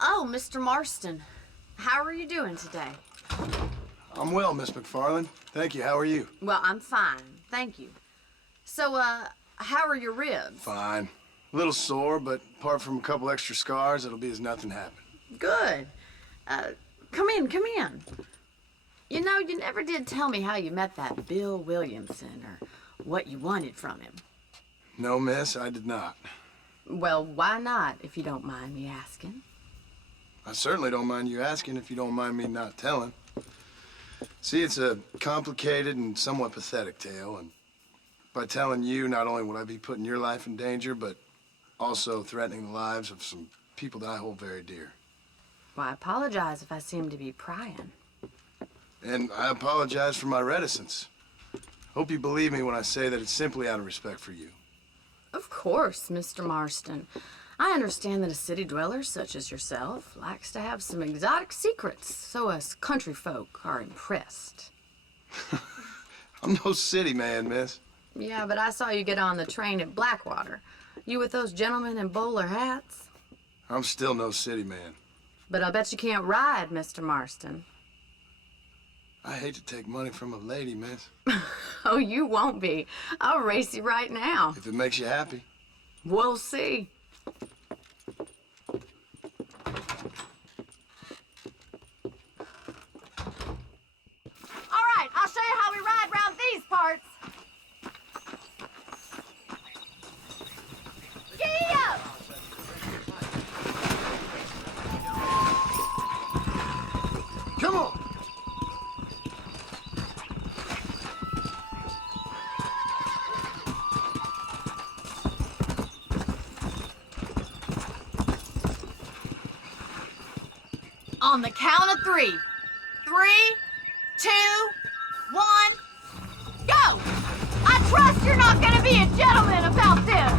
Oh, Mr. Marston, how are you doing today? I'm well, Miss McFarland. Thank you. How are you? Well, I'm fine, thank you. So, how are your ribs? Fine. A little sore, but apart from a couple extra scars, it'll be as nothing happened. Good. Come in, come in. You know, you never did tell me how you met that Bill Williamson or what you wanted from him. No, miss, I did not. Well, why not, if you don't mind me asking? I certainly don't mind you asking if you don't mind me not telling. See, it's a complicated and somewhat pathetic tale, and by telling you, not only would I be putting your life in danger, but also threatening the lives of some people that I hold very dear. Well, I apologize if I seem to be prying. And I apologize for my reticence. Hope you believe me when I say that it's simply out of respect for you. Of course, Mr. Marston. I understand that a city dweller such as yourself likes to have some exotic secrets, so us country folk are impressed. I'm no city man, miss. Yeah, but I saw you get on the train at Blackwater. You with those gentlemen in bowler hats? I'm still no city man. But I bet you can't ride, Mr. Marston. I hate to take money from a lady, miss. Oh, you won't be. I'll race you right now. If it makes you happy. We'll see. All right, I'll show you how we ride around these parts. Giddy up! Come on! On the count of 3. 3, 2, 1, go! I trust you're not gonna be a gentleman about this!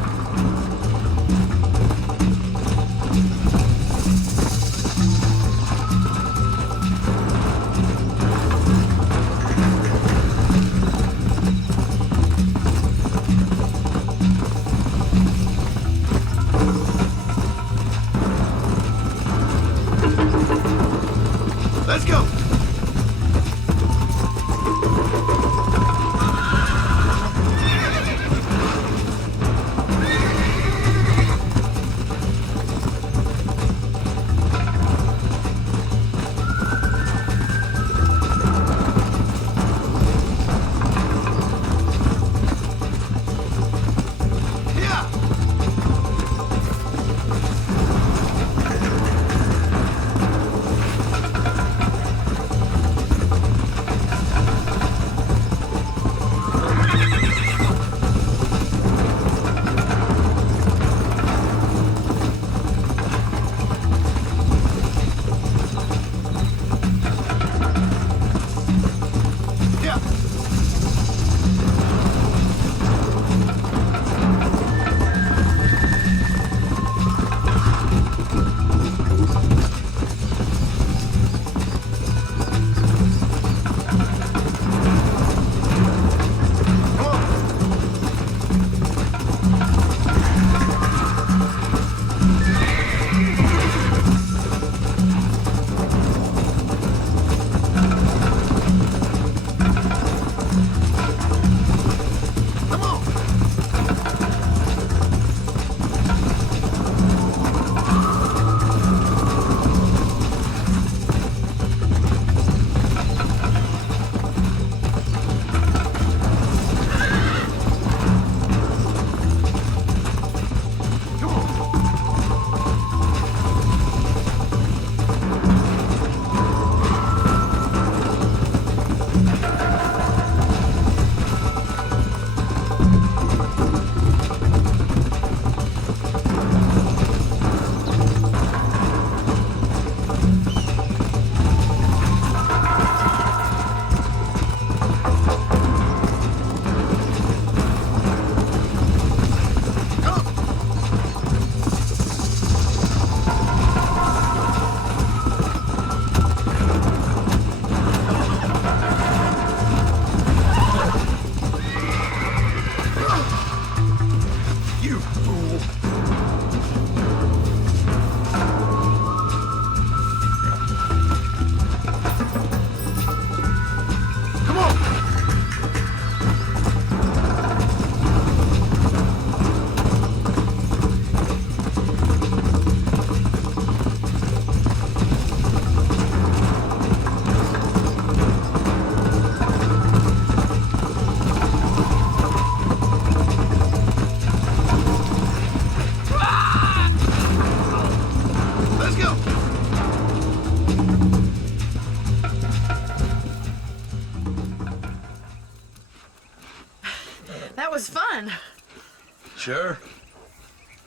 Sure.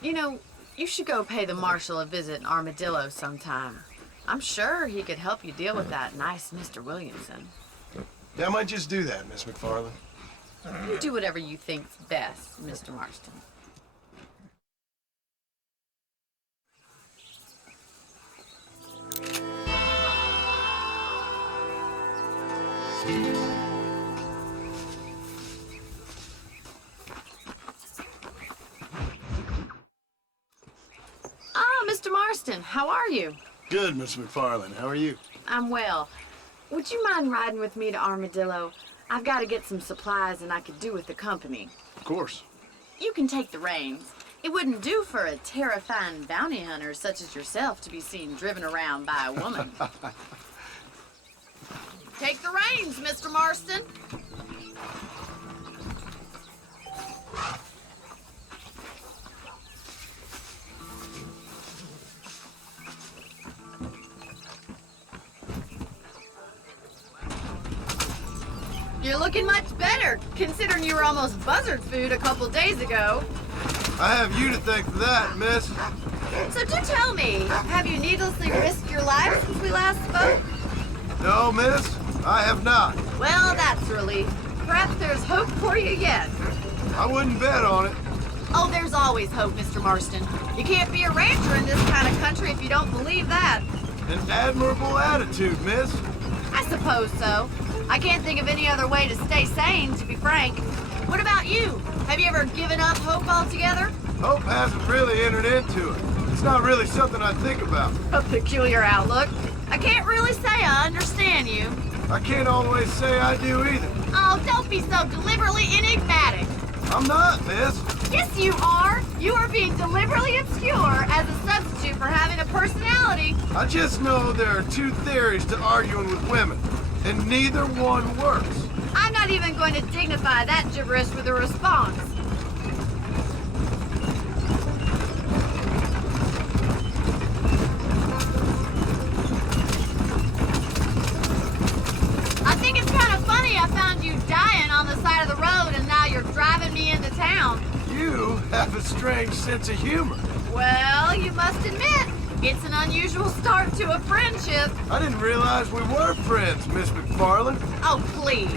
You know, you should go pay the marshal a visit in Armadillo sometime. I'm sure he could help you deal with that nice Mr. Williamson. Yeah, I might just do that, Miss McFarland. You do whatever you think's best, Mr. Marston. Ah, Mr. Marston, how are you? Good, Miss McFarland. How are you? I'm well. Would you mind riding with me to Armadillo? I've got to get some supplies and I could do with the company. Of course. You can take the reins. It wouldn't do for a terrifying bounty hunter such as yourself to be seen driven around by a woman. Take the reins, Mr. Marston. You're looking much better, considering you were almost buzzard food a couple days ago. I have you to thank for that, miss. So do tell me, have you needlessly risked your life since we last spoke? No, miss, I have not. Well, that's a relief. Perhaps there's hope for you yet. I wouldn't bet on it. Oh, there's always hope, Mr. Marston. You can't be a rancher in this kind of country if you don't believe that. An admirable attitude, miss. I suppose so. I can't think of any other way to stay sane, to be frank. What about you? Have you ever given up hope altogether? Hope hasn't really entered into it. It's not really something I think about. A peculiar outlook. I can't really say I understand you. I can't always say I do either. Oh, don't be so deliberately enigmatic. I'm not, miss. Yes, you are. You are being deliberately obscure as a substitute for having a personality. I just know there are two theories to arguing with women, and neither one works. I'm not even going to dignify that gibberish with a response. I think it's kind of funny I found you dying on the side of the road and now you're driving me into town. You have a strange sense of humor. Well, you must admit, it's an unusual start to a friendship. I didn't realize we were friends, Miss McFarland. Oh, please.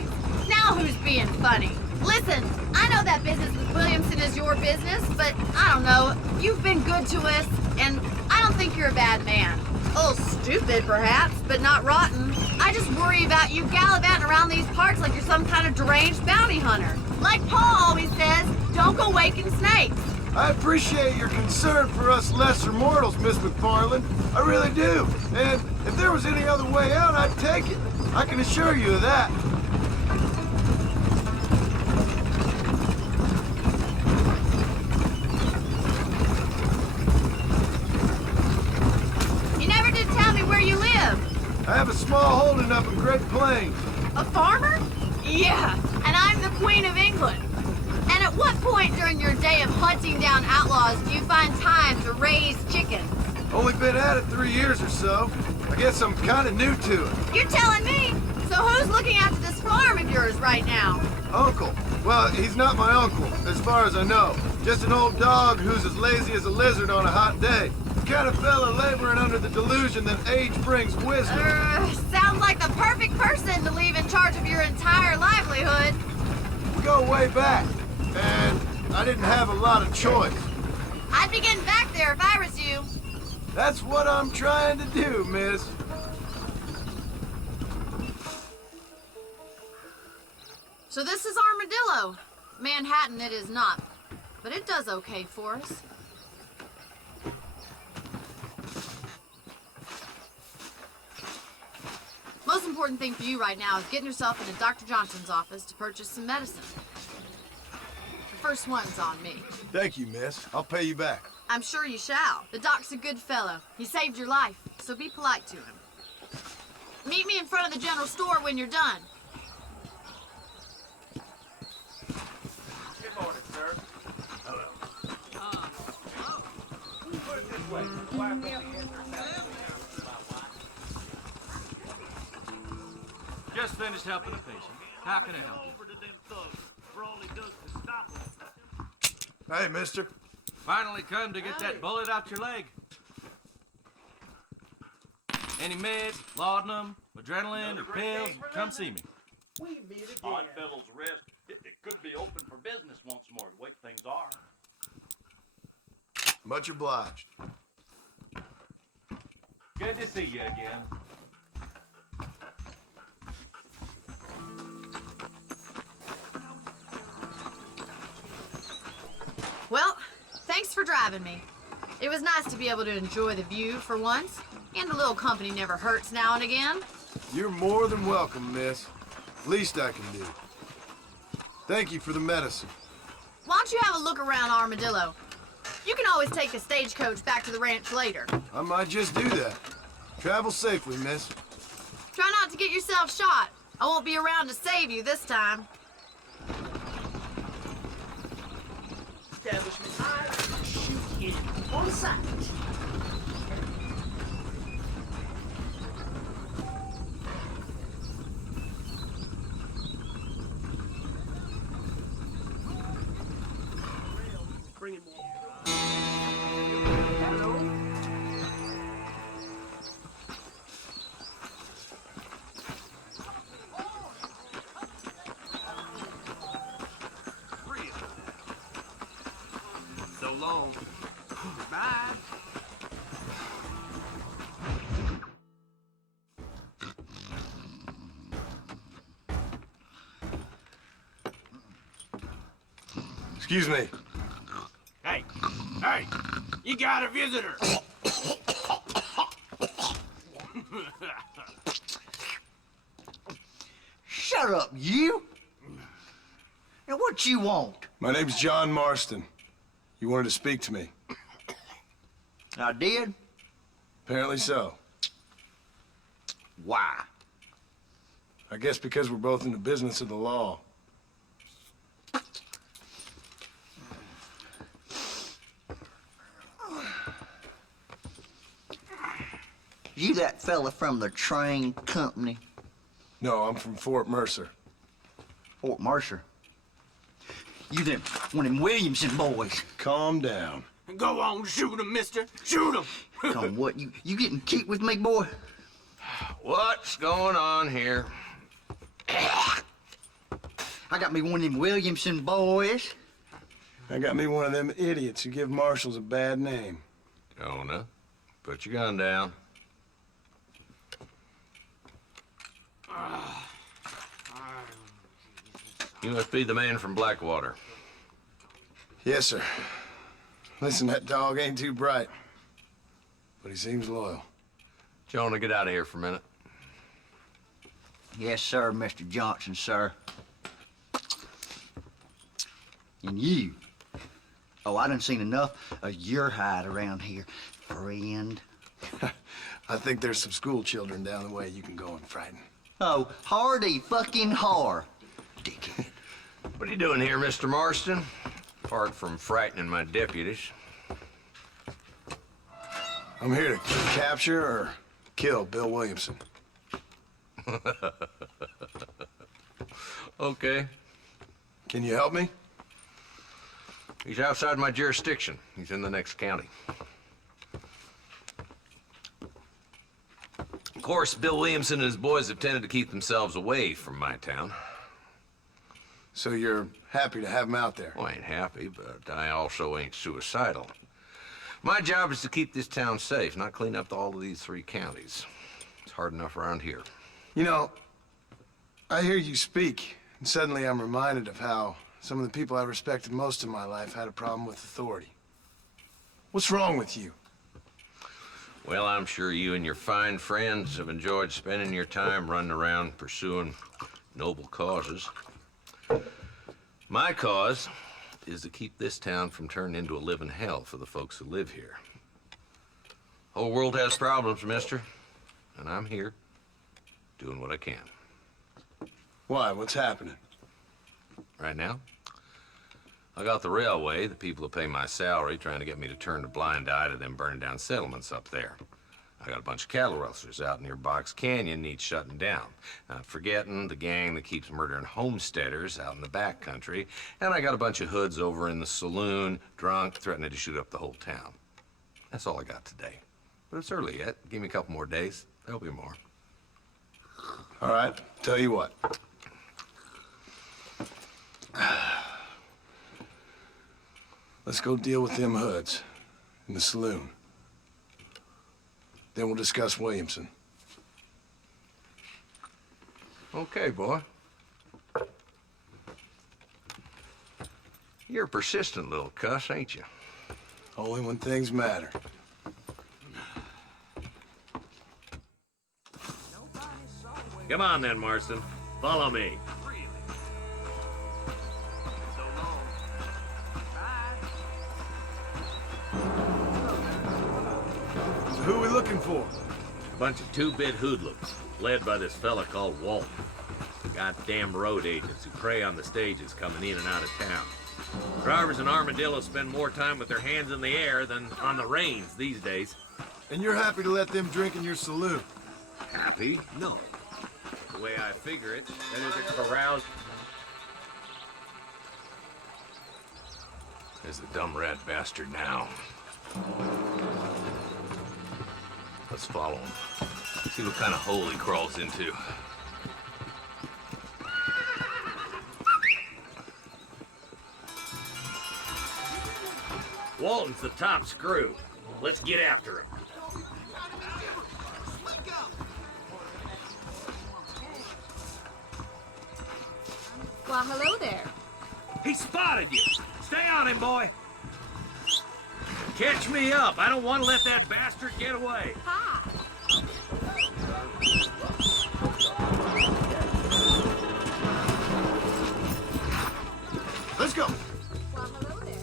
Now who's being funny? Listen, I know that business with Williamson is your business, but I don't know. You've been good to us, and I don't think you're a bad man. A little stupid, perhaps, but not rotten. I just worry about you gallivanting around these parts like you're some kind of deranged bounty hunter. Like Paul always says, don't go waking snakes. I appreciate your concern for us lesser mortals, Miss McFarland. I really do. And if there was any other way out, I'd take it. I can assure you of that. You never did tell me where you live. I have a small holding up in Great Plains. A farmer? Yeah, and I'm the Queen of England. And at what point during your day of hunting down outlaws do you find time to raise chickens? Only been at it 3 years or so. I guess I'm kind of new to it. You're telling me? So who's looking after this farm of yours right now? Uncle. Well, he's not my uncle, as far as I know. Just an old dog who's as lazy as a lizard on a hot day. The kind of fella laboring under the delusion that age brings wisdom. Sounds like the perfect person to leave in charge of your entire livelihood. We go way back, and I didn't have a lot of choice. I'd be getting back there if I was you. That's what I'm trying to do, miss. So this is Armadillo. Manhattan it is not, but it does okay for us. Most important thing for you right now is getting yourself into Dr. Johnson's office to purchase some medicine. The first one's on me. Thank you, miss. I'll pay you back. I'm sure you shall. The doc's a good fellow. He saved your life, so be polite to him. Meet me in front of the general store when you're done. Good morning, sir. Hello. Put it this way. Wife only answers Just finished helping a patient. How can I help you? over to them thugs. For all he does is stop them. Hey, mister. Finally come to get that bullet out your leg. Any meds, laudanum, adrenaline, or pills, come see me. We meet again. Odd fellow's rest. It could be open for business once more, the way things are. Much obliged. Good to see you again. Well, thanks for driving me. It was nice to be able to enjoy the view for once, and a little company never hurts now and again. You're more than welcome, miss. Least I can do. Thank you for the medicine. Why don't you have a look around Armadillo? You can always take the stagecoach back to the ranch later. I might just do that. Travel safely, miss. Try not to get yourself shot. I won't be around to save you this time. Establishment. I shoot in on sight. Bringing more. Hello. So long. Bye. Excuse me. Hey, you got a visitor. Shut up, you! And what you want? My name's John Marston. You wanted to speak to me. I did? Apparently so. Why? I guess because we're both in the business of the law. You that fella from the train company? No, I'm from Fort Mercer. Fort Mercer? You them one of them Williamson boys. Calm down. Go on, shoot him, mister. Shoot him. Come what, you getting cute with me, boy? What's going on here? I got me one of them Williamson boys. I got me one of them idiots who give marshals a bad name. Jonah, put your gun down. You must be the man from Blackwater. Yes, sir. Listen, that dog ain't too bright, but he seems loyal. Jonah, get out of here for a minute. Yes, sir, Mr. Johnson, sir. And you. Oh, I done seen enough of your hide around here, friend. I think there's some school children down the way you can go and frighten. Oh, hardy fucking har. Dickhead. What are you doing here, Mr. Marston? Apart from frightening my deputies. I'm here to capture or kill Bill Williamson. Okay. Can you help me? He's outside my jurisdiction. He's in the next county. Of course, Bill Williamson and his boys have tended to keep themselves away from my town. So you're happy to have him out there? Well, I ain't happy, but I also ain't suicidal. My job is to keep this town safe, not clean up all of these 3 counties. It's hard enough around here. You know, I hear you speak, and suddenly I'm reminded of how some of the people I respected most in my life had a problem with authority. What's wrong with you? Well, I'm sure you and your fine friends have enjoyed spending your time running around pursuing noble causes. My cause is to keep this town from turning into a living hell for the folks who live here. Whole world has problems, mister, and I'm here doing what I can. Why? What's happening? Right now, I got the railway, the people who pay my salary, trying to get me to turn a blind eye to them burning down settlements up there. I got a bunch of cattle rustlers out near Box Canyon needs shutting down. Not forgetting the gang that keeps murdering homesteaders out in the back country. And I got a bunch of hoods over in the saloon, drunk, threatening to shoot up the whole town. That's all I got today. But it's early yet. Give me a couple more days. There'll be more. All right, tell you what. Let's go deal with them hoods in the saloon. Then we'll discuss Williamson. Okay, boy. You're a persistent little cuss, ain't you? Only when things matter. Come on then, Marston. Follow me. So who are we looking for? A bunch of two-bit hoodlums, led by this fella called Walton. Goddamn road agents who prey on the stages coming in and out of town. Drivers in Armadillo spend more time with their hands in the air than on the reins these days. And you're happy to let them drink in your saloon? Happy? No. The way I figure it, that is a carouse. There's the dumb rat bastard now. Let's follow him. See what kind of hole he crawls into. Walton's the top screw. Let's get after him. Well, hello there. He spotted you. Stay on him, boy. Catch me up. I don't want to let that bastard get away. Hi. Let's go. Well, hello there.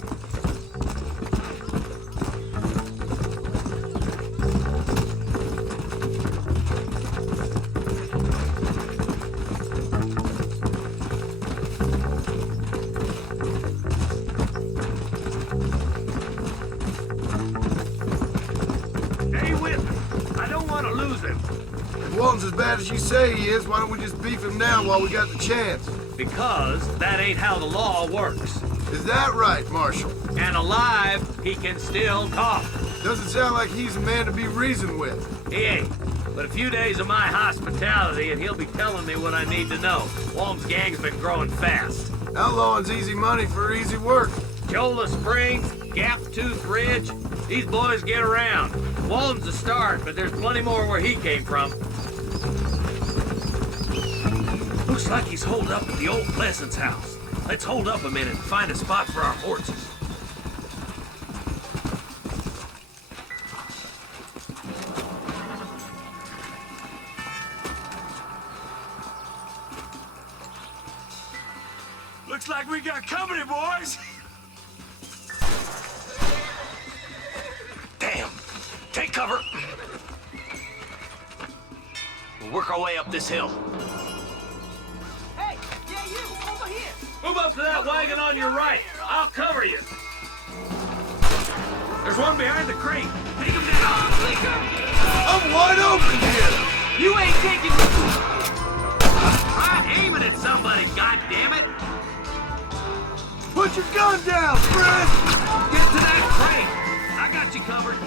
Stay with me. I don't want to lose him. If Walton's as bad as you say he is, why don't we just beef him now while we got the chance? Because that ain't how the law works. Is that right, Marshal? And alive, he can still talk. Doesn't sound like he's a man to be reasoned with. He ain't. But a few days of my hospitality and he'll be telling me what I need to know. Walton's gang's been growing fast. Outlawing's easy money for easy work. Cholla Springs, Gap Tooth Ridge, these boys get around. Walton's a start, but there's plenty more where he came from. Looks like he's holed up at the old Pleasance house. Let's hold up a minute and find a spot for our horses. Looks like we got company, boys. Damn! Take cover! We'll work our way up this hill. Hey, yeah, you, over here. Move up to that wagon on your right. I'll cover you. There's one behind the crate. Take him down. I'm wide open here! You ain't taking... I'm aiming at somebody, goddammit. Put your gun down, Fred! Get to that crate. I got you covered.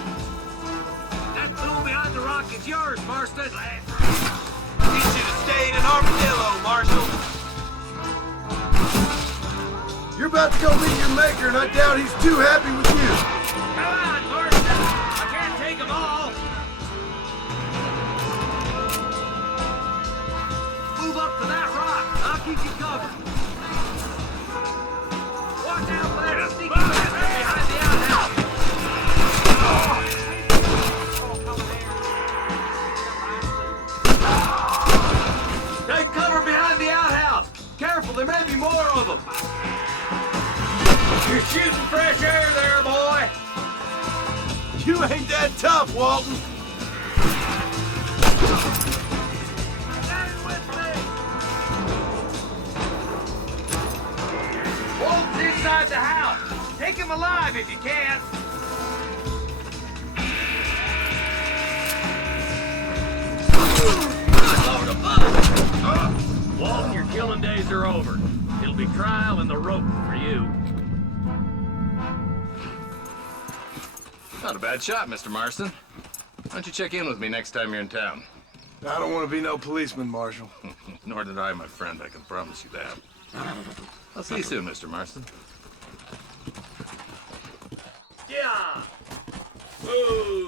That tool behind the rock is yours, Marston. You should have stayed in Armadillo, Marshal. You're about to go meet your maker, and I doubt he's too happy with you. Come on, Marston. I can't take them all. Move up to that rock. I'll keep you covered. Watch out for that sneaky bastard behind the outhouse. Take cover behind the outhouse. Careful, there may be more of them. You're shooting fresh air there, boy. You ain't that tough, Walton. Stand with me. Walton's inside the house. Take him alive if you can. Walton, your killing days are over. It'll be trial and the rope for you. Not a bad shot, Mr. Marston. Why don't you check in with me next time you're in town? I don't want to be no policeman, Marshal. Nor did I, my friend. I can promise you that. I'll see you soon, Mr. Marston. Yeah! Woo!